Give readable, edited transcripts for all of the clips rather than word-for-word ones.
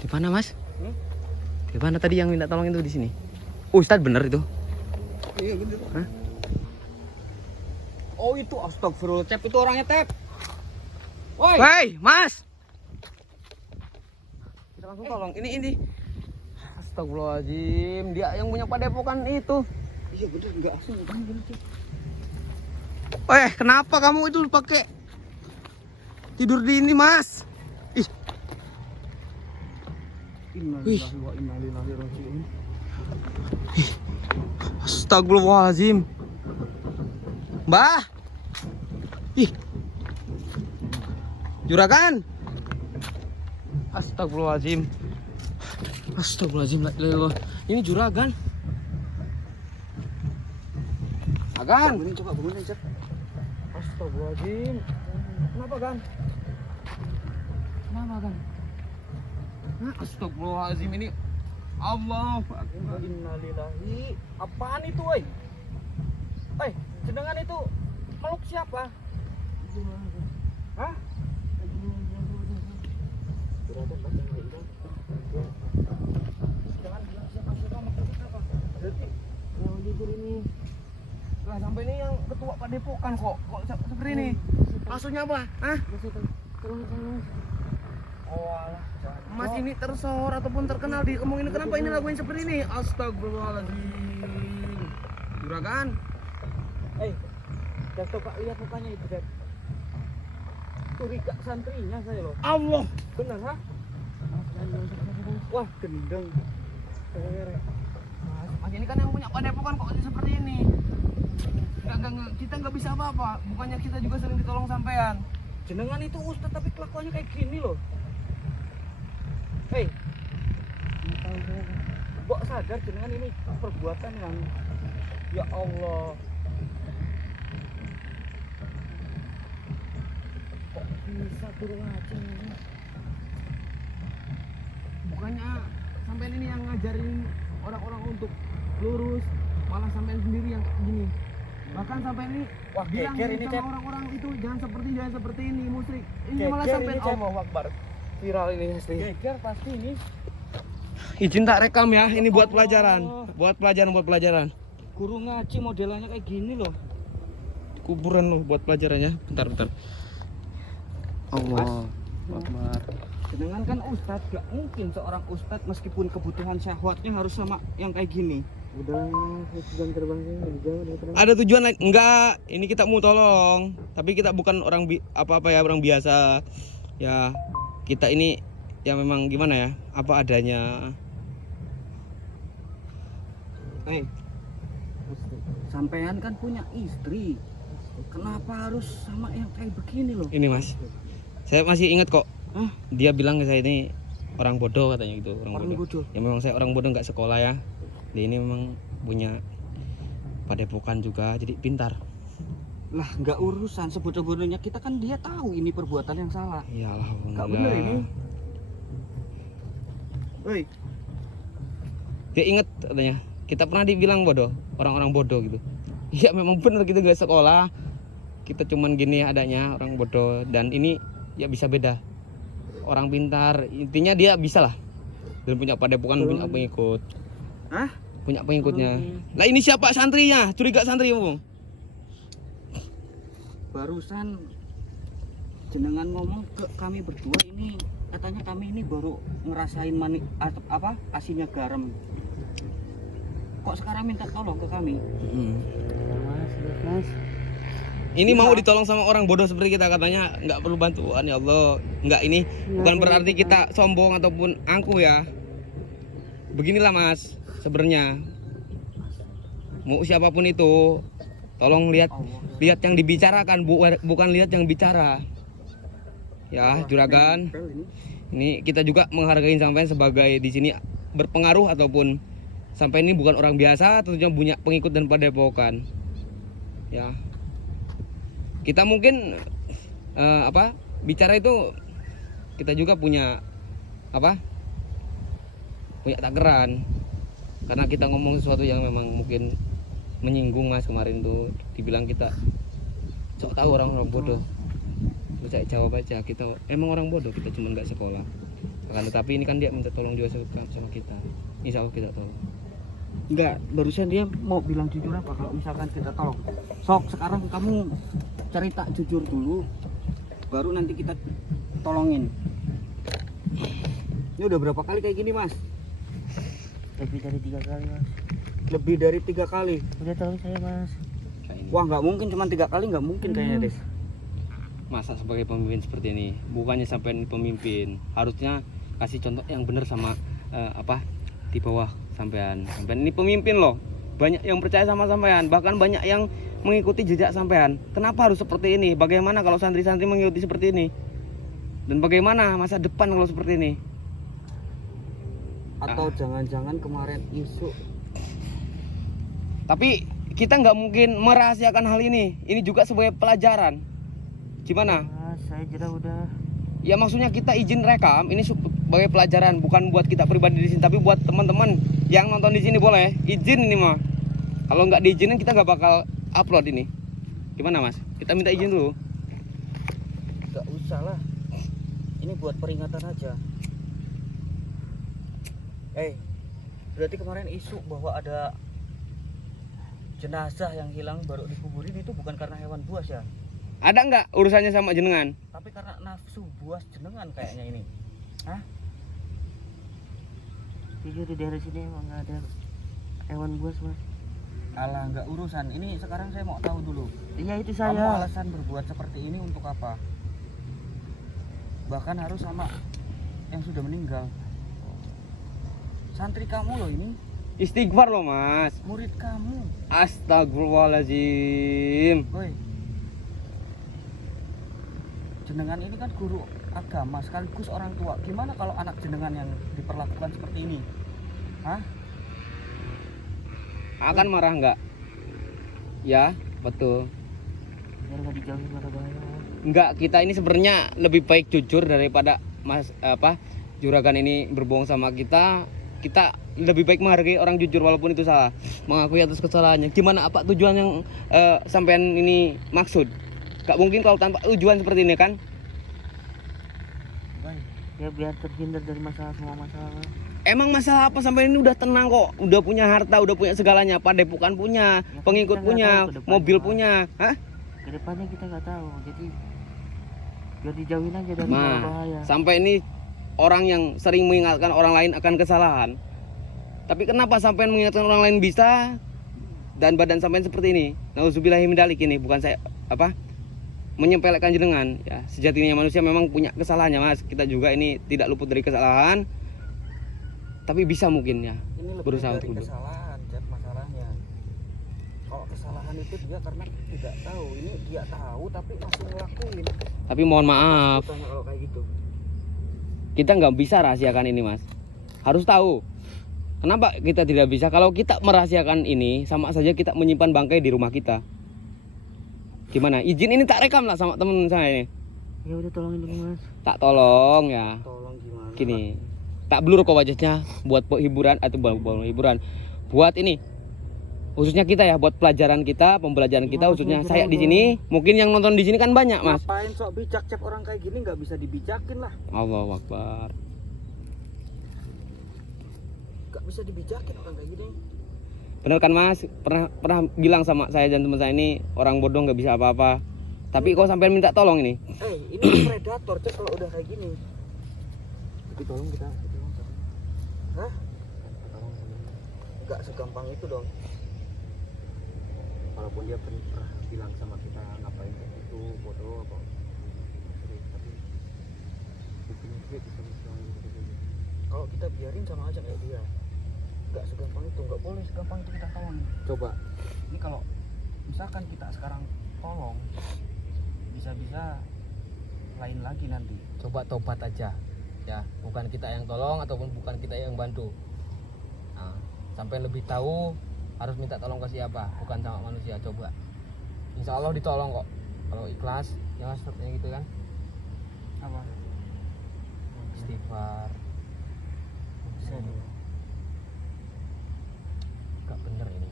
Di mana Mas? Hmm? Di mana tadi yang minta tolong itu di sini? Ustadz bener itu? Iya bener. Hah? Oh itu astagfirullah, Cep itu orangnya Tep. Woi. Woi, Mas. Kita langsung tolong. Ini. Astagfirullahaladzim, dia yang punya padepokan itu. Iya bener, enggak asli bener Cep. Kenapa kamu itu pakai tidur di ini, Mas? Ih. Innalillahi wa inna ilaihi raji'un. Astagfirullahaladzim. Mbah. Ih. Juragan. Astagfirullahaladzim. Astagfirullahaladzim. La ilaha illallah. Ini juragan. Agan. Bangunin, coba bangunin Cep. Astagfirullahaladzim. Kenapa, Gan? Kenapa, Gan? Astagfirullahaladzim, ini Allah Akbar. Innalillahi. Apaan itu, woi? Woi, jenengan itu meluk siapa? Hah? Jangan bilang siapa-siapa, maksudnya apa? Berarti yang tidur ini. Lah sampai ini yang ketua padepokan kok seperti ini. Maksudnya apa? Hah? Oh alah, Mas ini tersohor ataupun terkenal di kampung ini, kenapa ini laguin seperti ini? Astagfirullahaladzim. Juragan. Cep, coba lihat mukanya itu, Cep. Curiga santrinya saya loh. Allah. Bener, ha? Wah, gendeng. Mas ini kan yang punya padepokan kok seperti ini. Enggak, kita nggak bisa apa-apa. Bukannya kita juga sering ditolong sampean. Jenengan itu ustad tapi kelakuannya kayak gini loh. Hei, kok sadar jenengan ini perbuatan yang ya Allah. Kok bisa turun ngaji ini? Bukannya sampean ini yang ngajarin orang-orang untuk lurus, malah sampean sendiri yang gini. Bahkan sampai ini Wah, bilang geger ini, sama Cep. orang-orang itu jangan seperti ini musyrik. Ini malah Geger sampai ini, Cep. Allah Akbar. Viral ini asli. Geger pasti ini. Izin tak rekam ya, ini buat pelajaran. Buat pelajaran. Guru ngaji modelannya kayak gini loh. Kuburan loh buat pelajarannya. Bentar. Allah Akbar. Jenengan kan ustadz, gak mungkin seorang ustadz meskipun kebutuhan syahwatnya harus sama yang kayak gini. Udah, tujuan terbang sih, Ada tujuan lain? Enggak, ini kita mau tolong. Tapi kita bukan orang apa-apa ya, orang biasa. Ya, kita ini ya memang gimana ya? Apa adanya. Sampean kan punya istri. Kenapa harus sama yang kayak begini loh? Ini Mas, saya masih ingat kok. Hah? Dia bilang ke saya ini orang bodoh katanya gitu, Orang bodoh. Ya memang saya orang bodoh, nggak sekolah ya. Dia ini memang punya padepokan juga, jadi pintar. Lah nggak urusan sebodoh-bodohnya, kita kan dia tahu ini perbuatan yang salah. Iyalah, Nggak bener ini. Woi, Dia ingat katanya, kita pernah dibilang bodoh, orang-orang bodoh gitu. Iya memang benar, kita nggak sekolah, kita cuman gini adanya, orang bodoh. Dan ini ya bisa beda, orang pintar, intinya dia bisa lah. Dan punya padepokan, punya pengikut. hah? Punya pengikutnya. Lah ini siapa santrinya? Curiga santri Bung. Barusan jenengan ngomong ke kami berdua ini, katanya kami ini baru ngerasain asinnya garam. Kok sekarang minta tolong ke kami? Mas. Ini mau ditolong sama orang bodoh seperti kita, katanya nggak perlu bantuan ya Allah. Nggak, ini bukan berarti kita sombong ataupun angkuh ya. Beginilah Mas, sebenarnya mau siapapun itu, tolong lihat yang dibicarakan, bukan lihat yang bicara. Ya juragan, ini kita juga menghargai sampai sebagai di sini berpengaruh ataupun sampai ini bukan orang biasa, tentunya punya pengikut dan padepokan. Ya, kita mungkin bicara itu kita juga punya punya takaran, karena kita ngomong sesuatu yang memang mungkin menyinggung Mas. Kemarin tuh dibilang kita sok tahu orang bodoh. Terus saya jawab aja, kita emang orang bodoh, kita cuma nggak sekolah. Akan tetapi ini kan dia minta tolong juga sama kita. Insya Allah kita tolong. Enggak, barusan dia mau bilang jujur apa kalau misalkan kita tolong. Sok sekarang kamu cerita jujur dulu, baru nanti kita tolongin. Ini udah berapa kali kayak gini mas? Lebih dari 3 kali mas. Lebih dari 3 kali. Udah tolong saya mas. Wah nggak mungkin, cuma 3 kali nggak mungkin kayaknya Des. Masa sebagai pemimpin seperti ini, bukannya sampai pemimpin, harusnya kasih contoh yang benar sama di bawah sampean. Sampean ini pemimpin loh, banyak yang percaya sama sampean, bahkan banyak yang mengikuti jejak sampean. Kenapa harus seperti ini? Bagaimana kalau santri-santri mengikuti seperti ini? Dan bagaimana masa depan kalau seperti ini? Atau jangan-jangan kemarin isu. Tapi kita nggak mungkin merahasiakan hal ini. Ini juga sebagai pelajaran. Gimana? Mas, saya juga udah. Ya maksudnya kita izin rekam ini sebagai pelajaran, bukan buat kita pribadi di sini, tapi buat teman-teman yang nonton di sini boleh izin ini mah. Kalau nggak diizinin kita nggak bakal upload ini. Gimana mas? Kita minta izin dulu. Nggak usah lah. Ini buat peringatan aja. Berarti kemarin isu bahwa ada jenazah yang hilang baru dikuburin itu bukan karena hewan buas ya? Ada nggak urusannya sama jenengan? Tapi karena nafsu buas jenengan kayaknya ini. Hah? Jujur di daerah sini emang nggak ada hewan buas mas. Alah nggak urusan. Ini sekarang saya mau tahu dulu. Iya itu Kamu saya. alasan berbuat seperti ini untuk apa? Bahkan harus sama yang sudah meninggal. Santri kamu loh ini, Istighfar loh mas. murid kamu. Astagfirullahaladzim. Woi. Jenengan ini kan guru agama sekaligus orang tua. Gimana kalau anak jenengan yang diperlakukan seperti ini? Hah? Akan marah nggak? Ya betul. Biar nggak dijauhin maka bahaya. Enggak, kita ini sebenarnya lebih baik jujur daripada juragan ini berbohong sama kita. Kita lebih baik menghargai orang jujur walaupun itu salah, mengakui atas kesalahannya. Gimana apa tujuan yang sampean ini maksud? Gak mungkin kalau tanpa tujuan seperti ini kan? Ya biar terhindar dari semua masalah. Emang masalah apa? Sampai ini udah tenang kok, udah punya harta, udah punya segalanya. Padepokan punya, Ya, pengikut kita nggak punya, tahu ke depannya, mobil Mas. punya. Hah? Kedepannya kita nggak tahu, jadi biar dijauhin aja dari Nah, bahaya. sampai ini orang yang sering mengingatkan orang lain akan kesalahan. Tapi kenapa sampai mengingatkan orang lain bisa dan badan sampai seperti ini? Nauzubillahi min dzalik, ini bukan saya menyepelekan jenengan ya. Sejatinya manusia memang punya kesalahannya mas. Kita juga ini tidak luput dari kesalahan. Tapi bisa mungkin ya Ini lebih berusaha dari untuk kesalahan, Jat, masalahnya. Kalau kesalahan itu dia karena tidak tahu. Ini dia tahu tapi masih ngelakuin. Tapi mohon maaf, Tanya kalau kayak gitu. kita nggak bisa rahasiakan ini mas. Harus tahu. Kenapa kita tidak bisa? Kalau kita merahasiakan ini, sama saja kita menyimpan bangkai di rumah kita. Gimana? Izin ini tak rekam lah sama temen saya ini. Ya udah tolongin dulu mas. Tak tolong ya. Tolong gimana? Gini, tak blur kok wajahnya buat hiburan atau buat hiburan. Buat ini, khususnya kita ya, buat pelajaran kita, pembelajaran kita, khususnya saya di sini. Mungkin yang nonton di sini kan banyak mas. Ngapain sok bijak, Cep? Orang kayak gini nggak bisa dibijakin lah. Allahu Akbar. Nggak bisa dibijakin orang kayak gini. Bener kan mas? Pernah bilang sama saya dan teman saya ini orang bodoh nggak bisa apa-apa. Tapi kok sampai minta tolong ini? Ini predator, Cep, kalau udah kayak gini. Tapi tolong kita. Hah? Nggak segampang itu dong. Walaupun dia pernah bilang sama kita ngapain kayak gitu, bodoh apa. Tapi buktinya dia bisa gitu. Kalau kita biarin sama aja kayak dia. Nggak segampang itu, nggak boleh segampang itu kita tolong. Coba. Ini kalau misalkan kita sekarang tolong, bisa-bisa lain lagi nanti. Coba tobat aja ya, bukan kita yang tolong ataupun bukan kita yang bantu. Nah, sampai lebih tahu harus minta tolong ke siapa, bukan sama manusia. Coba, insya Allah ditolong kok kalau ikhlas ya sepertinya gitu kan. Apa? Istighfar. Gak bener ini.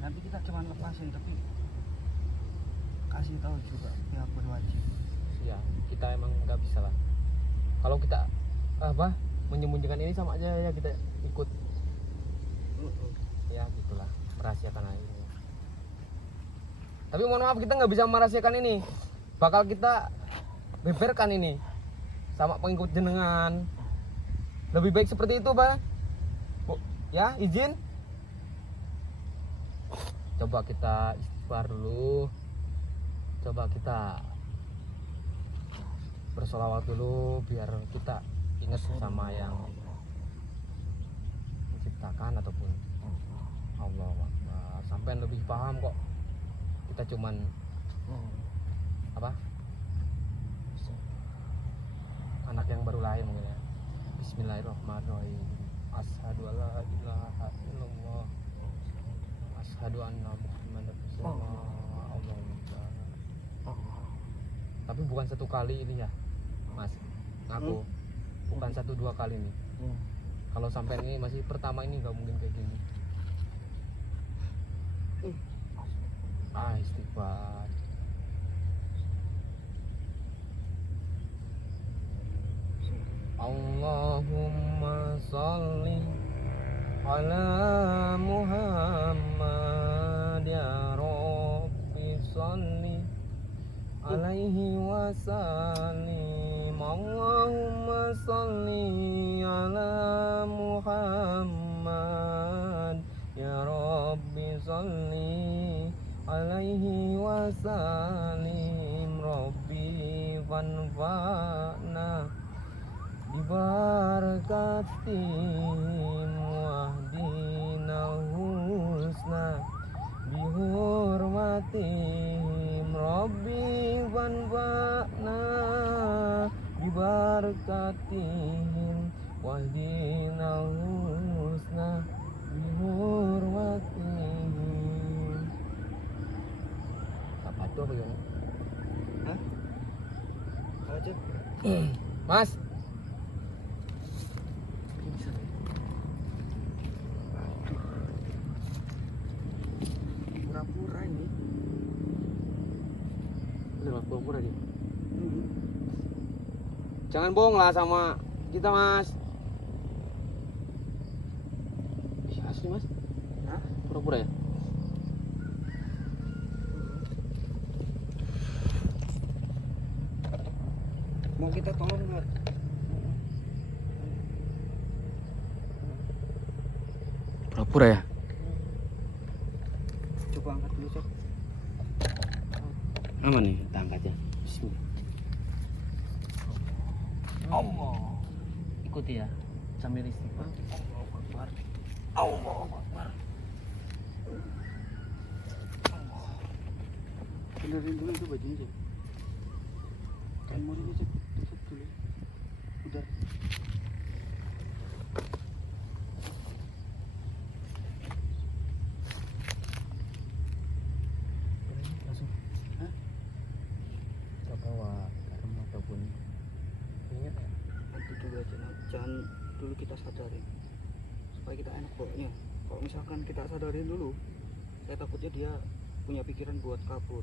Nanti kita cuma lepasin, tapi kasih tahu juga pihak berwajib. Ya kita emang nggak bisa lah. Kalau kita apa menyembunyikan ini sama aja ya kita ikut ya gitulah, merahasiakan aja. Tapi mohon maaf kita nggak bisa merahasiakan ini, bakal kita beberkan ini sama pengikut jenengan. Lebih baik seperti itu Pak Bu, ya izin. Coba kita istighfar dulu, coba kita bersolawat dulu biar kita ingat sama yang menciptakan ataupun Allah. Sampai lebih paham kok, kita cuman apa anak yang baru lahir mungkin ya. Bismillahirrahmanirrahim. Asyhadu alla ilaha illallah, asyhadu anna Muhammadar Rasulullah. Tapi bukan satu kali ini ya Mas, ngaku bukan 1-2 kali nih. Kalau sampai ini masih pertama ini nggak mungkin kayak gini. Istighfar. Allahumma sholli ala Muhammad ya Rabbi sholli alaihi wasallim. Allahumma sholli ala Muhammad ya Rabbi sholli alaihi wasallim. Rabbi fanfa'na bibarakatihim wahdina husna bihurmatihim. Rabbi wanfa'na bibarakatihim wahdina husna bihurmatihim. Apa itu apa ya? Hah? Aja. Mas Pura-pura ini. udah pura-pura nih. Jangan bohong lah sama kita Mas. Asli Mas? Hah? Pura-pura ya? Mau kita tolong nggak? Pura-pura ya? Coba angkat dulu Cok. Aman nih, kita angkat ya. Bismillah. Allah. Ikuti ya sambil istighfar. Allahu Akbar. Benerin dulu itu bajunya Cok. Kan mau ini Cok, tutup dulu. Udah. Langsung. Hah? Coba bawa garam ataupun ingat ya? Nanti dulu aja, jangan dulu kita sadarin supaya kita enak bawanya. Kalau misalkan kita sadarin dulu, saya takutnya dia punya pikiran buat kabur.